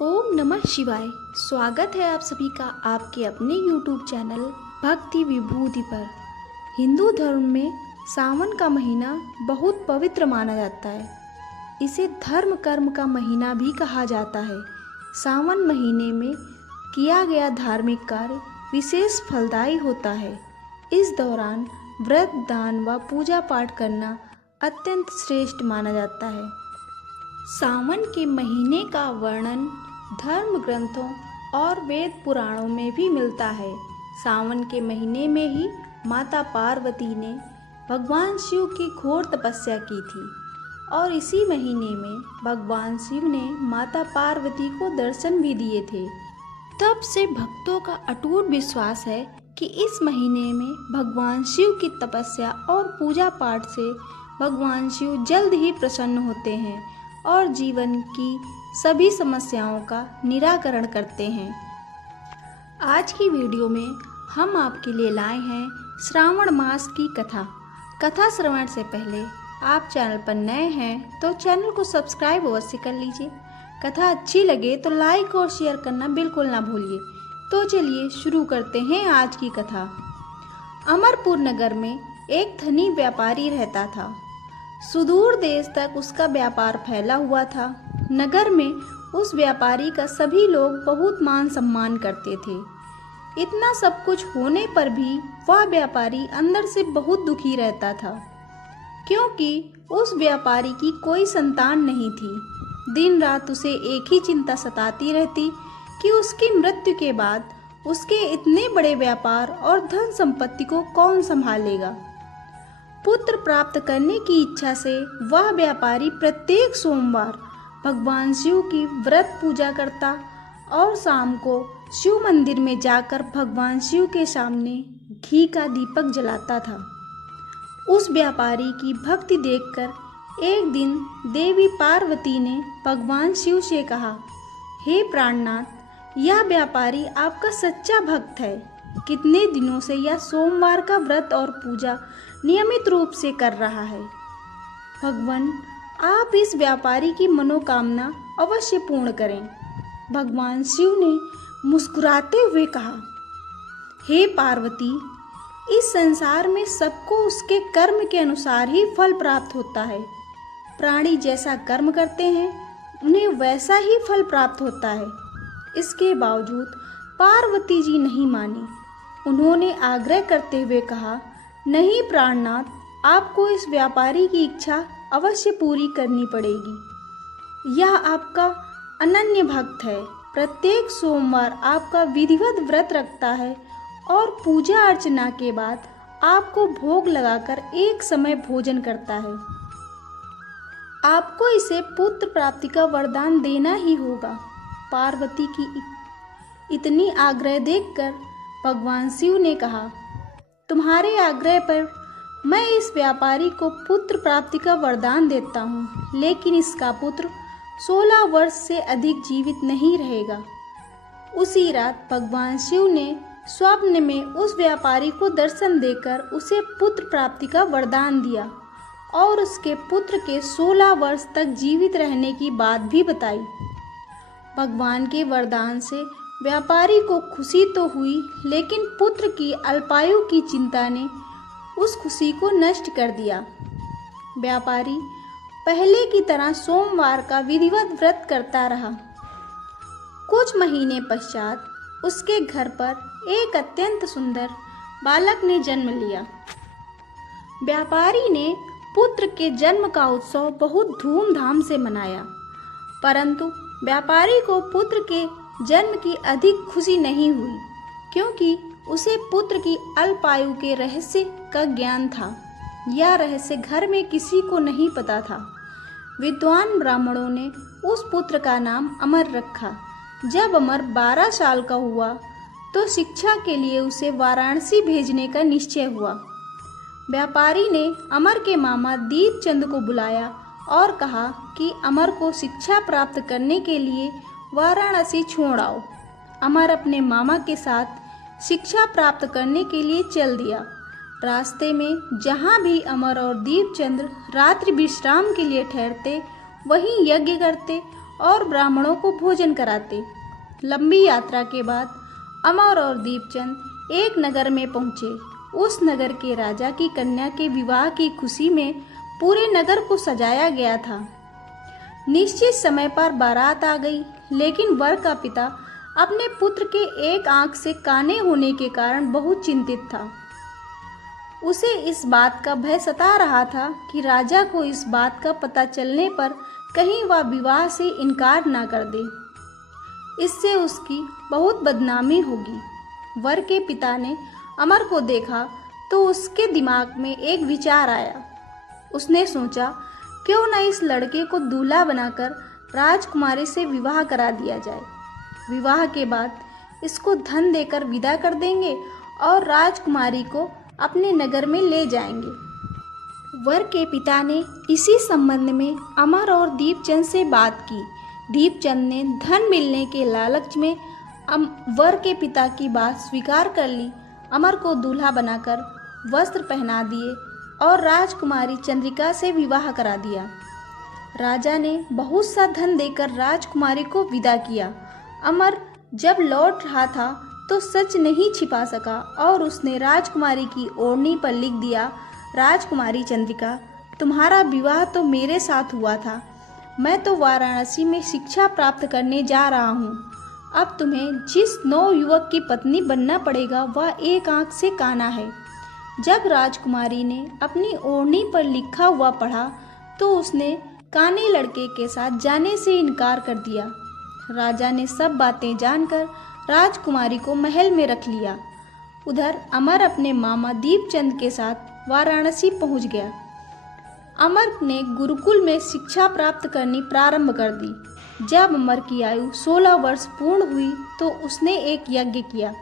ओम नमः शिवाय। स्वागत है आप सभी का आपके अपने YouTube चैनल भक्ति विभूति पर। हिंदू धर्म में सावन का महीना बहुत पवित्र माना जाता है। इसे धर्म कर्म का महीना भी कहा जाता है। सावन महीने में किया गया धार्मिक कार्य विशेष फलदायी होता है। इस दौरान व्रत, दान व पूजा पाठ करना अत्यंत श्रेष्ठ माना जाता है। सावन के महीने का वर्णन धर्म ग्रंथों और वेद पुराणों में भी मिलता है। सावन के महीने में ही माता पार्वती ने भगवान शिव की घोर तपस्या की थी और इसी महीने में भगवान शिव ने माता पार्वती को दर्शन भी दिए थे। तब से भक्तों का अटूट विश्वास है कि इस महीने में भगवान शिव की तपस्या और पूजा पाठ से भगवान शिव जल्द ही प्रसन्न होते हैं और जीवन की सभी समस्याओं का निराकरण करते हैं। आज की वीडियो में हम आपके लिए लाए हैं श्रावण मास की कथा श्रवण से पहले आप चैनल पर नए हैं तो चैनल को सब्सक्राइब अवश्य कर लीजिए। कथा अच्छी लगे तो लाइक और शेयर करना बिल्कुल ना भूलिए। तो चलिए शुरू करते हैं आज की कथा। अमरपुर नगर में एक धनी व्यापारी रहता था। सुदूर देश तक उसका व्यापार फैला हुआ था। नगर में उस व्यापारी का सभी लोग बहुत मान सम्मान करते थे। इतना सब कुछ होने पर भी वह व्यापारी अंदर से बहुत दुखी रहता था, क्योंकि उस व्यापारी की कोई संतान नहीं थी। दिन रात उसे एक ही चिंता सताती रहती कि उसकी मृत्यु के बाद उसके इतने बड़े व्यापार और धन संपत्ति को कौन संभालेगा। पुत्र प्राप्त करने की इच्छा से वह व्यापारी प्रत्येक सोमवार भगवान शिव की व्रत पूजा करता और शाम को शिव मंदिर में जाकर भगवान शिव के सामने घी का दीपक जलाता था। उस व्यापारी की भक्ति देखकर एक दिन देवी पार्वती ने भगवान शिव से कहा, हे प्राणनाथ, यह व्यापारी आपका सच्चा भक्त है। कितने दिनों से यह सोमवार का व्रत और पूजा नियमित रूप से कर रहा है। भगवान, आप इस व्यापारी की मनोकामना अवश्य पूर्ण करें। भगवान शिव ने मुस्कुराते हुए कहा, हे पार्वती, इस संसार में सबको उसके कर्म के अनुसार ही फल प्राप्त होता है। प्राणी जैसा कर्म करते हैं उन्हें वैसा ही फल प्राप्त होता है। इसके बावजूद पार्वती जी नहीं मानी। उन्होंने आग्रह करते हुए कहा, नहीं प्राणनाथ, आपको इस व्यापारी की इच्छा अवश्य पूरी करनी पड़ेगी। यह आपका अनन्य भक्त है। प्रत्येक सोमवार आपका विधिवत व्रत रखता है और पूजा अर्चना के बाद आपको भोग लगाकर एक समय भोजन करता है। आपको इसे पुत्र प्राप्ति का वरदान देना ही होगा। पार्वती की इतनी आग्रह देखकर भगवान शिव ने कहा, तुम्हारे आग्रह पर मैं इस व्यापारी को पुत्र प्राप्ति का वरदान देता हूँ, लेकिन इसका पुत्र 16 वर्ष से अधिक जीवित नहीं रहेगा। उसी रात भगवान शिव ने स्वप्न में उस व्यापारी को दर्शन देकर उसे पुत्र प्राप्ति का वरदान दिया और उसके पुत्र के 16 वर्ष तक जीवित रहने की बात भी बताई। भगवान के वरदान से व्यापारी को खुशी तो हुई, लेकिन पुत्र की अल्पायु की चिंता ने उस खुशी को नष्ट कर दिया। व्यापारी पहले की तरह सोमवार का विधिवत व्रत करता रहा। कुछ महीने पश्चात उसके घर पर एक अत्यंत सुंदर बालक ने जन्म लिया। व्यापारी ने पुत्र के जन्म का उत्सव बहुत धूमधाम से मनाया, परंतु व्यापारी को पुत्र के जन्म की अधिक खुशी नहीं हुई, क्योंकि उसे पुत्र की अल्पायु के रहस्य का ज्ञान था। यह रहस्य घर में किसी को नहीं पता था। विद्वान ब्राह्मणों ने उस पुत्र का नाम अमर रखा। जब अमर 12 साल का हुआ तो शिक्षा के लिए उसे वाराणसी भेजने का निश्चय हुआ। व्यापारी ने अमर के मामा दीपचंद को बुलाया और कहा कि अमर को शिक्षा प्राप्त करने के लिए वाराणसी छोड़ आओ। अमर अपने मामा के साथ शिक्षा प्राप्त करने के लिए चल दिया। रास्ते में जहाँ भी अमर और दीपचंद्र रात्रि विश्राम के लिए ठहरते, वहीं यज्ञ करते और ब्राह्मणों को भोजन कराते। लंबी यात्रा के बाद अमर और दीपचंद एक नगर में पहुँचे। उस नगर के राजा की कन्या के विवाह की खुशी में पूरे नगर को सजाया गया था। निश्चित समय पर बारात आ गई, लेकिन वर का पिता अपने पुत्र के एक आंख से काने होने के कारण बहुत चिंतित था। उसे इस बात का भय सता रहा था कि राजा को इस बात का पता चलने पर कहीं वह विवाह से इनकार ना कर दे। इससे उसकी बहुत बदनामी होगी। वर के पिता ने अमर को देखा तो उसके दिमाग में एक विचार आया। उसने सोचा, क्यों न इस लड़के को दूल्हा बनाकर राजकुमारी से विवाह करा दिया जाए। विवाह के बाद इसको धन देकर विदा कर देंगे और राजकुमारी को अपने नगर में ले जाएंगे। वर के पिता ने इसी संबंध में अमर और दीपचंद से बात की। दीपचंद ने धन मिलने के लालच में वर के पिता की बात स्वीकार कर ली। अमर को दूल्हा बनाकर वस्त्र पहना दिए और राजकुमारी चंद्रिका से विवाह करा दिया। राजा ने बहुत सा धन देकर राजकुमारी को विदा किया। अमर जब लौट रहा था तो सच नहीं छिपा सका और उसने राजकुमारी की ओढ़नी पर लिख दिया, राजकुमारी चंद्रिका, तुम्हारा विवाह तो मेरे साथ हुआ था। मैं तो वाराणसी में शिक्षा प्राप्त करने जा रहा हूँ। अब तुम्हें जिस नवयुवक की पत्नी बनना पड़ेगा वह एक आंख से काना है। जब राजकुमारी ने अपनी ओढ़नी पर लिखा हुआ पढ़ा तो उसने काने लड़के के साथ जाने से इनकार कर दिया। राजा ने सब बातें जानकर राजकुमारी को महल में रख लिया। उधर अमर अपने मामा दीपचंद के साथ वाराणसी पहुंच गया। अमर ने गुरुकुल में शिक्षा प्राप्त करनी प्रारंभ कर दी। जब अमर की आयु 16 वर्ष पूर्ण हुई तो उसने एक यज्ञ किया।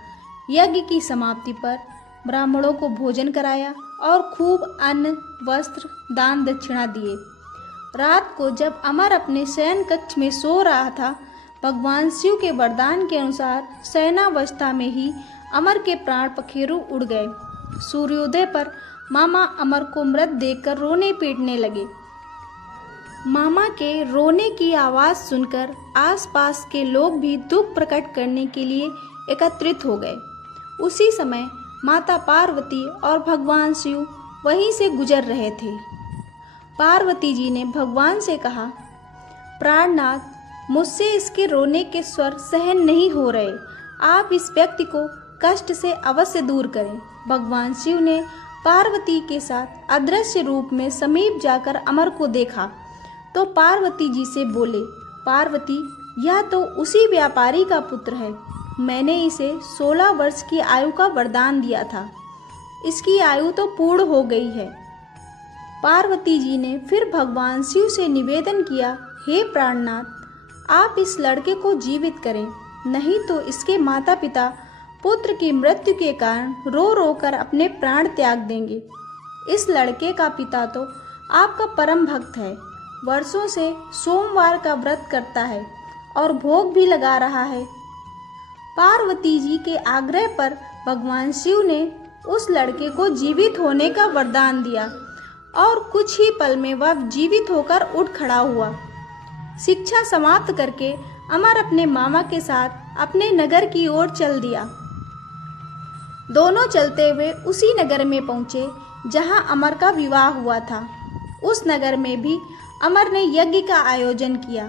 यज्ञ की समाप्ति पर ब्राह्मणों को भोजन कराया और खूब अन्न, वस्त्र, दान दक्षिणा दिए। रात को जब अमर अपने शयन कक्ष में सो रहा था, भगवान शिव के वरदान के अनुसार शयनावस्था में ही अमर के प्राण पखेरु उड़ गए। सूर्योदय पर मामा अमर को मृत देखकर रोने पीटने लगे। मामा के रोने की आवाज़ सुनकर आसपास के लोग भी दुख प्रकट करने के लिए एकत्रित हो गए। उसी समय माता पार्वती और भगवान शिव वहीं से गुजर रहे थे। पार्वती जी ने भगवान से कहा, प्राणनाथ, मुझसे इसके रोने के स्वर सहन नहीं हो रहे। आप इस व्यक्ति को कष्ट से अवश्य दूर करें। भगवान शिव ने पार्वती के साथ अदृश्य रूप में समीप जाकर अमर को देखा तो पार्वती जी से बोले, पार्वती, यह तो उसी व्यापारी का पुत्र है। मैंने इसे 16 वर्ष की आयु का वरदान दिया था। इसकी आयु तो पूर्ण हो गई है। पार्वती जी ने फिर भगवान शिव से निवेदन किया, हे प्राणनाथ, आप इस लड़के को जीवित करें, नहीं तो इसके माता पिता पुत्र की मृत्यु के कारण रो रो कर अपने प्राण त्याग देंगे। इस लड़के का पिता तो आपका परम भक्त है, वर्षों से सोमवार का व्रत करता है और भोग भी लगा रहा है। पार्वती जी के आग्रह पर भगवान शिव ने उस लड़के को जीवित होने का वरदान दिया और कुछ ही पल में वह जीवित होकर उठ खड़ा हुआ। शिक्षा समाप्त करके अमर अपने मामा के साथ अपने नगर की ओर चल दिया। दोनों चलते हुए उसी नगर में पहुंचे जहां अमर का विवाह हुआ था। उस नगर में भी अमर ने यज्ञ का आयोजन किया।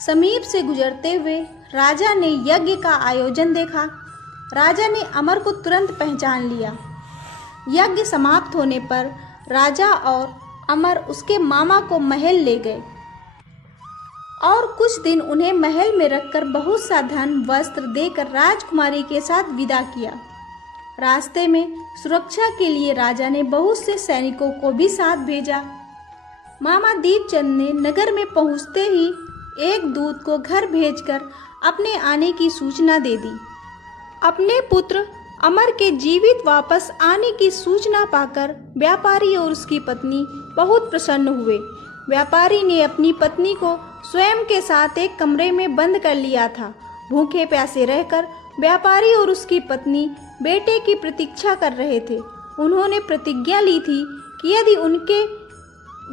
समीप से गुजरते हुए राजा ने यज्ञ का आयोजन देखा। राजा ने अमर को तुरंत पहचान लिया। यज्ञ समाप्त होने पर राजा और अमर उसके मामा को महल ले गए और कुछ दिन उन्हें महल में रखकर बहुत सा धन वस्त्र देकर राजकुमारी के साथ विदा किया। रास्ते में सुरक्षा के लिए राजा ने बहुत से सैनिकों को भी साथ भेजा। मामा दीपचंद ने नगर में पहुंचते ही एक दूत को घर भेजकर अपने आने की सूचना दे दी। अपने पुत्र अमर के जीवित वापस आने की सूचना पाकर व्यापारी और उसकी पत्नी बहुत प्रसन्न हुए। व्यापारी ने अपनी पत्नी को स्वयं के साथ एक कमरे में बंद कर लिया था। भूखे प्यासे रहकर व्यापारी और उसकी पत्नी बेटे की प्रतीक्षा कर रहे थे। उन्होंने प्रतिज्ञा ली थी कि यदि उनके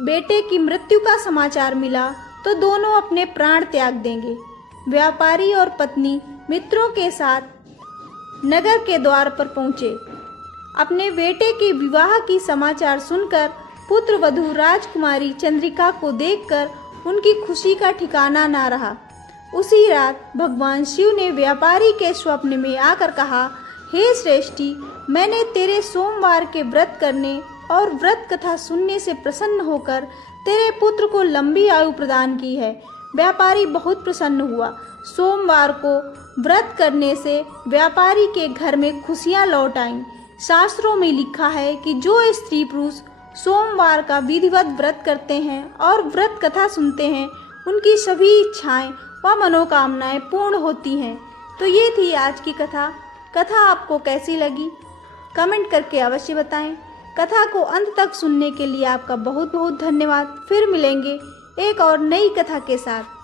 बेटे की मृत्यु का समाचार मिला तो दोनों अपने प्राण त्याग देंगे। व्यापारी और पत्नी मित्रों के साथ नगर के द्वार पर पहुंचे। अपने बेटे के विवाह की समाचार सुनकर पुत्र वधू राजकुमारी चंद्रिका को देखकर उनकी खुशी का ठिकाना ना रहा। उसी रात भगवान शिव ने व्यापारी के स्वप्न में आकर कहा, हे श्रेष्ठी, मैंने तेरे सोमवार के व्रत करने और व्रत कथा सुनने से प्रसन्न होकर तेरे पुत्र को लंबी आयु प्रदान की है। व्यापारी बहुत प्रसन्न हुआ। सोमवार को व्रत करने से व्यापारी के घर में खुशियां लौट आईं। शास्त्रों में लिखा है कि जो स्त्री पुरुष सोमवार का विधिवत व्रत करते हैं और व्रत कथा सुनते हैं, उनकी सभी इच्छाएं व मनोकामनाएं पूर्ण होती हैं। तो ये थी आज की कथा। कथा आपको कैसी लगी कमेंट करके अवश्य बताएं। कथा को अंत तक सुनने के लिए आपका बहुत बहुत धन्यवाद। फिर मिलेंगे एक और नई कथा के साथ।